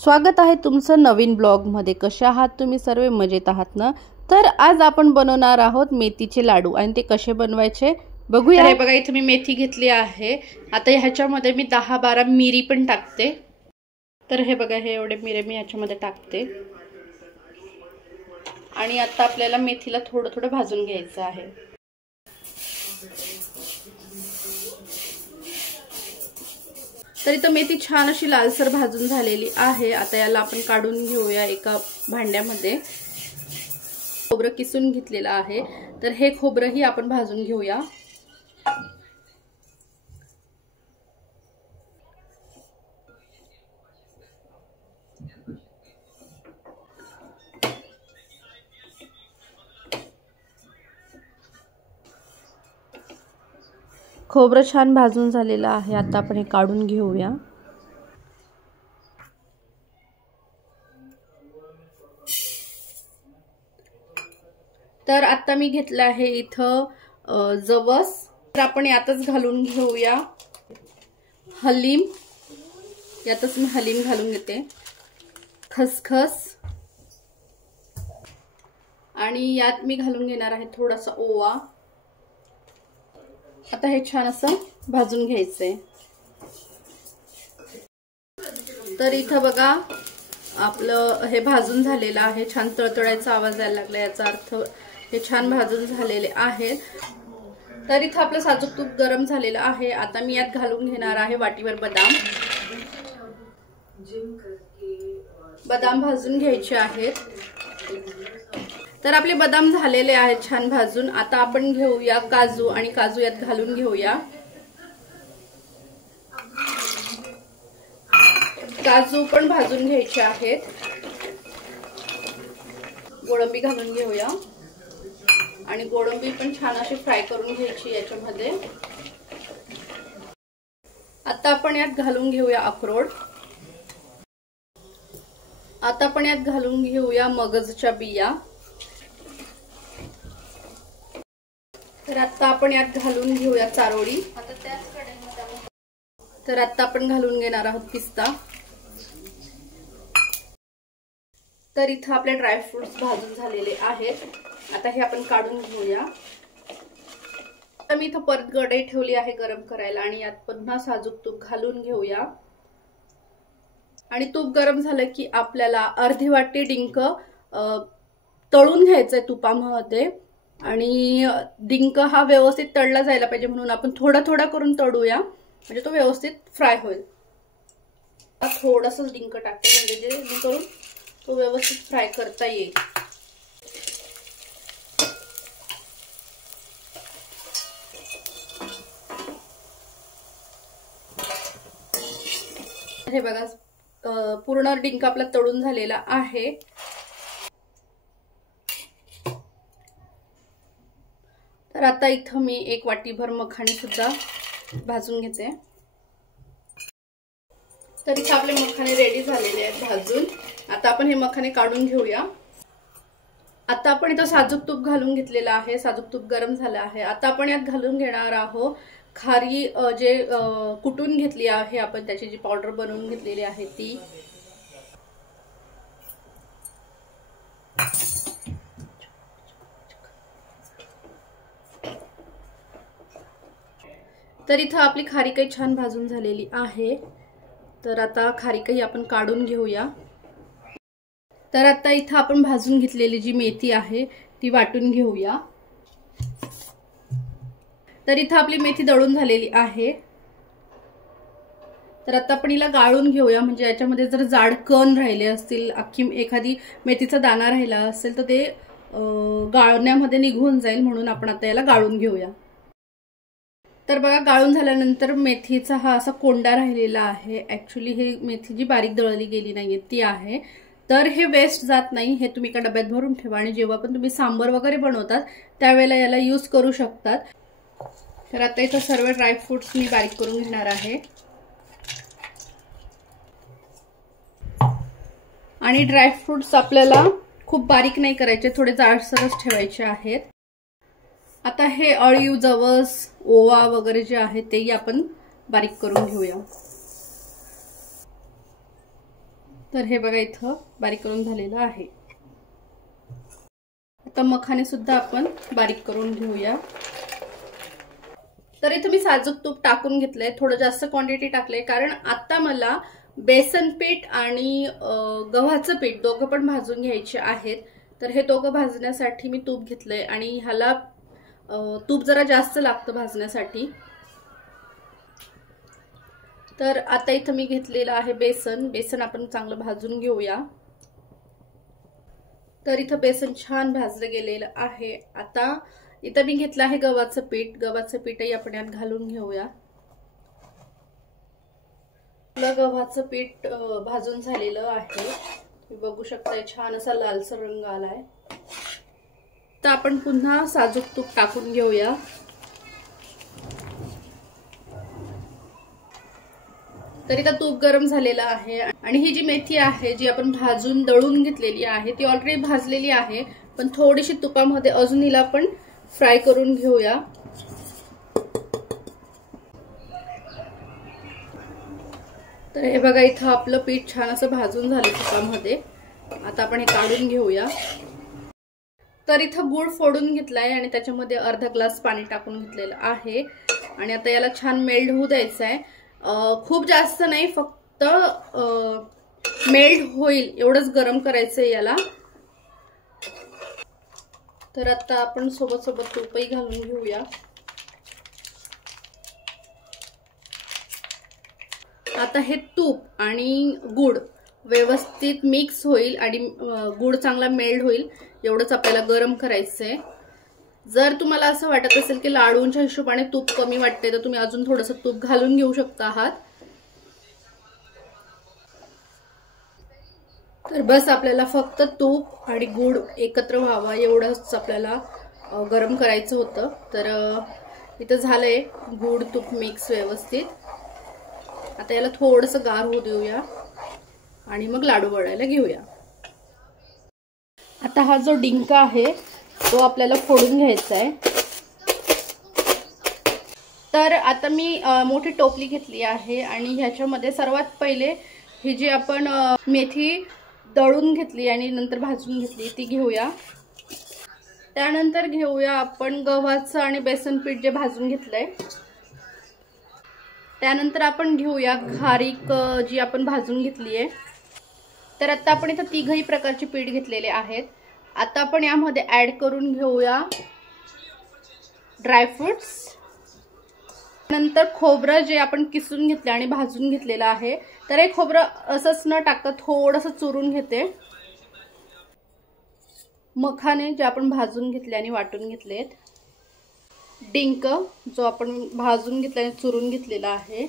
स्वागत आहे तुमचं नवीन ब्लॉगमध्ये। कशा आहात तुम्ही सर्व? मजेत आहात ना? तर आज आपण बनवणार आहोत मेथीचे लाडू आणि ते कसे बनवायचे बघूया। हे बघा, इथे मी मेथी घेतली आहे। आता ह्याच्यामध्ये मी 10-12 मिरी पण टाकते। तर हे बघा, हे एवढे मिरी मी ह्याच्यामध्ये टाकते आणि आता आपल्याला मेथीला थोडं थोडं भाजून घ्यायचं आहे। तर इथं मेथी छान अशी लालसर भाजून झालेली आहे। आता याला आपण काढून घेऊया एका भांड्यामध्ये। खोबरं किसून घेतलेलं आहे, तर हे खोबरंही आपण भाजून घेऊया। खोबरं छान भाजून झालेलं आहे। आता आपण हे काढून घेऊया। तर आता मी घेतलं आहे इथं जवस, तर आपण यातच घालून घेऊया हलीम। यातच मी हलीम घालून घेते, खसखस, आणि यात मी घालून घेणार आहे थोडासा ओवा। आता हे छान असं भाजून घ्यायचंय। तर इथं बघा, आपलं हे भाजून झालेलं आहे। छान तळतळायचा आवाज यायला लागला, याचा अर्थ हे छान भाजून झालेले आहेत। तर इथं आपलं साजूक तूप गरम झालेलं आहे। आता मी यात घालून घेणार आहे वाटीवर बदाम। बदाम भाजून घ्यायचे आहेत। तर आपले बदाम झालेले आहेत छान भाजून। आता आपण घेऊया काजू, आणि काजू यात घालून घेऊया। काजू पण भाजून घ्यायचे आहेत। गोडंबी घालून घेऊया, आणि गोडंबी पण छान अशी फ्राय करून घ्यायची याच्यामध्ये। आता आपण यात घालून घेऊया अक्रोड। आता आपण यात घालून घेऊया मगजच्या बिया। तर आता आपण यात घालून घेऊया चारोळी। तर आता आपण घालून घेणार आहोत पिस्ता। तर इथं आपले ड्रायफ्रुट्स भाजून झालेले आहेत। आता हे आपण काढून घेऊया। आता मी इथं परत कढई ठेवली आहे गरम करायला, आणि यात पुन्हा साजूक तूप घालून घेऊया। आणि तूप गरम झालं की आपल्याला अर्धी वाटी डिंक तळून घ्यायचंय तुपामध्ये, आणि डिंक हा व्यवस्थित तळला जायला पाहिजे, म्हणून आपण थोडा थोडा करून तळूया, म्हणजे तो व्यवस्थित फ्राय होईल। थोडंसं डिंक टाकते, म्हणजे जेणेकरून तो व्यवस्थित फ्राय करता येईल। हे बघा, पूर्ण डिंक आपला तळून झालेला आहे। तर आता इथं मी एक वाटीभर मखाणे सुद्धा भाजून घेते। तर इथं आपले मखाणे रेडी झालेले आहेत भाजून। आता आपण हे मखाणे काढून घेऊया। आता आपण इथं साजूक तूप घालून घेतलेलं आहे। साजूक तूप गरम झालं आहे। आता आपण यात घालून घेणार आहोत खारी, जे कुटून घेतली आहे आपण, त्याची जी पावडर बनवून घेतलेली आहे ती। तर इथं आपली खारीकही छान भाजून झालेली आहे। तर आता खारीकही आपण काढून घेऊया। तर आता इथं आपण भाजून घेतलेली जी मेथी आहे ती वाटून घेऊया। तर इथं आपली मेथी दळून झालेली आहे। तर आता आपण हिला गाळून घेऊया, म्हणजे याच्यामध्ये जर जाड कण राहिले असतील, अख्खी एखादी मेथीचा दाना राहिला असेल, तर ते गाळण्यामध्ये निघून जाईल, म्हणून आपण आता याला गाळून घेऊया। तर बघा, गाळून झाल्यानंतर मेथीचा हा असा कोंडा राहिलेला आहे। ऍक्च्युली हे मेथी जी बारीक दळली गेली नाहीये ती आहे। तर हे वेस्ट जात नाही, हे तुम्ही एका डब्यात भरून ठेवा, आणि जेव्हा पण तुम्ही सांबर वगैरे बनवतात त्यावेळेला याला यूज करू शकतात। तर आता इथं सर्व ड्रायफ्रुट्स मी बारीक करून घेणार आहे, आणि ड्रायफ्रुट्स आपल्याला खूप बारीक नाही करायचे, थोडे जाडसरच ठेवायचे आहेत। आता हे अळीव, जवस, ओवा वगैरे जे आहे तेही आपण बारीक करून घेऊया। तर हे बघा इथं बारीक करून झालेलं आहे. आता मखाने सुद्धा आपण बारीक करून घेऊया. तर इथं मी साजूक तूप टाकून घेतलंय, थोडं जास्त क्वांटिटी टाकलंय, कारण आता मला बेसन पीठ आणि गव्हाचं पीठ दोघं पण भाजून घ्यायचे आहेत. तर हे दोघं भाजण्यासाठी मी तूप घेतलंय आणि ह्याला तूप जरा जास्त लागतं भाजण्यासाठी. तर आता इथं मी घेतलेलं आहे बेसन आपण चांगलं भाजून घेऊया. तर इथं बेसन छान भाजलं गेलेलं आहे. आता इथं मी घेतलं आहे गव्हाचं पीठही आपण यात घालून घेऊया. गव्हाचं पीठ भाजून झालेलं आहे, तुम्ही बघू शकताय छान असा लालसर रंग आलाय. तर आपण पुन्हा साजूक तूप टाकून घेऊया. तर इथं तूप गरम झालेलं आहे आणि ही जी मेथी आहे जी आपण भाजून दळून घेतलेली आहे ती ऑलरेडी भाजलेली आहे, पण थोडीशी तुपामध्ये अजून हिला आपण फ्राय करून घेऊया. तर हे बघा इथं आपलं पीठ छान असं भाजून झालं तुपामध्ये. आता आपण हे काढून घेऊया. तर इथं गूळ फोडून घेतलाय आणि त्याच्यामध्ये अर्धा ग्लास पाणी टाकून घेतलेलं आहे आणि आता याला छान मेल्ट होऊ द्यायचं आहे. खूप जास्त नाही, फक्त मेल्ट होईल एवढंच गरम करायचंय याला. तर आता आपण सोबत सोबत तूपही घालून घेऊया. आता हे तूप आणि गूळ व्यवस्थित मिक्स होईल आणि गूळ चांगला मेल्ट होईल एवढंच आपल्याला गरम करायचंय. जर तुम्हाला असं वाटत असेल की लाडूंच्या हिशोबाने तूप कमी वाटते तर तुम्ही अजून थोडंसं तूप घालून घेऊ शकता आहात. तर बस आपल्याला फक्त तूप आणि गूळ एकत्र व्हावा एवढंच आपल्याला गरम करायचं होतं. तर इथं झालंय गूळ तूप मिक्स व्यवस्थित. आता याला थोडंसं गार होऊ देऊया आणि मग लाडू वळायला घेऊया. आता हा जो डिंक आहे तो आपल्याला फोडून घ्यायचा आहे. तर आता मी मोठी टोपली घेतली आहे आणि ह्याच्यामध्ये सर्वात पहिले ही जी आपण मेथी दळून घेतली आणि नंतर भाजून घेतली ती घेऊया. त्यानंतर घेऊया आपण गव्हाचं आणि बेसन पीठ जे भाजून घेतलंय. त्यानंतर आपण घेऊया खारीक जी आपण भाजून घेतली आहे. तर आता आपण इथं तिघही प्रकारचे पीठ घेतलेले आहेत. आता आपण यामध्ये ऍड करून घेऊया ड्रायफ्रुट्स. नंतर खोबरं जे आपण किसून घेतले आणि भाजून घेतलेलं आहे. तर हे खोबरं असंच न टाकता थोडंसं चुरून घेते. मखाने जे आपण भाजून घेतले आणि वाटून घेतलेत. डिंक जो आपण भाजून घेतला आणि चुरून घेतलेला आहे.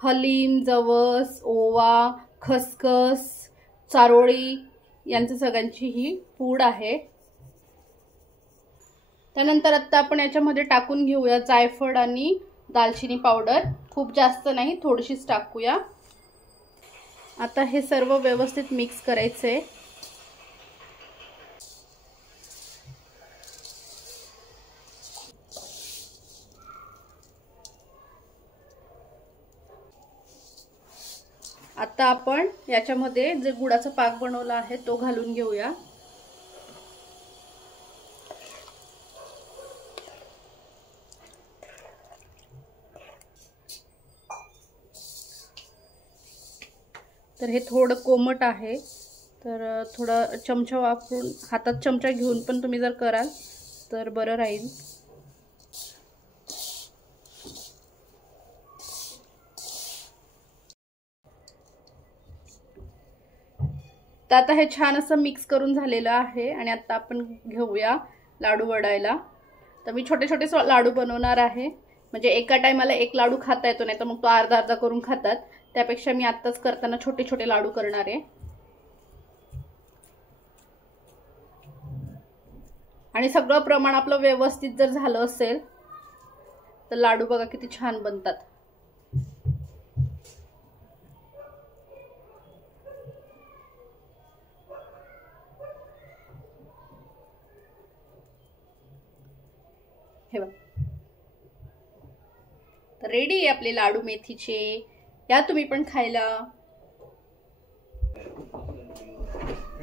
हलीम, जवस, ओवा, खसखस, चारोळी यांचं सगळ्यांची ही पूड आहे. त्यानंतर आता आपण याच्यामध्ये टाकून घेऊया जायफळ आणि दालचिनी पावडर. खूप जास्त नाही, थोडीशीच टाकूया. आता हे सर्व व्यवस्थित मिक्स करायचंय. आता आपण याच्यामध्ये जे गुळाचा पाक बनवला आहे तो घालून घेऊया. तर हे थोडं कोमट आहे, तर थोडा चमचा वापरून हातात चमचा घेऊन पण तुम्ही जर कराल तर बरं राहील. तर आता हे छान असं मिक्स करून झालेलं आहे आणि आता आपण घेऊया लाडू वडायला. तर मी छोटे छोटे लाडू बनवणार आहे, म्हणजे एका टायमाला एक लाडू खाता येतो, नाही तर मग तो अर्धा अर्धा करून खातात. त्यापेक्षा मी आत्ताच करताना छोटे छोटे लाडू करणार आहे. आणि सगळं प्रमाण आपलं व्यवस्थित जर झालं असेल तर लाडू बघा किती छान बनतात. हे बघा, तर रेडी आहे आपले लाडू मेथीचे. या तुम्ही पण खायला.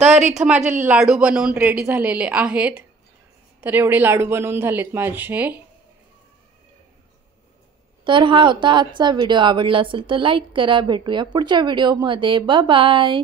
तर इथं माझे लाडू बनवून रेडी झालेले आहेत. तर एवढे लाडू बनवून झालेत माझे. तर हा होता आजचा व्हिडिओ. आवडला असेल तर लाईक करा. भेटूया पुढच्या व्हिडिओमध्ये. Bye bye.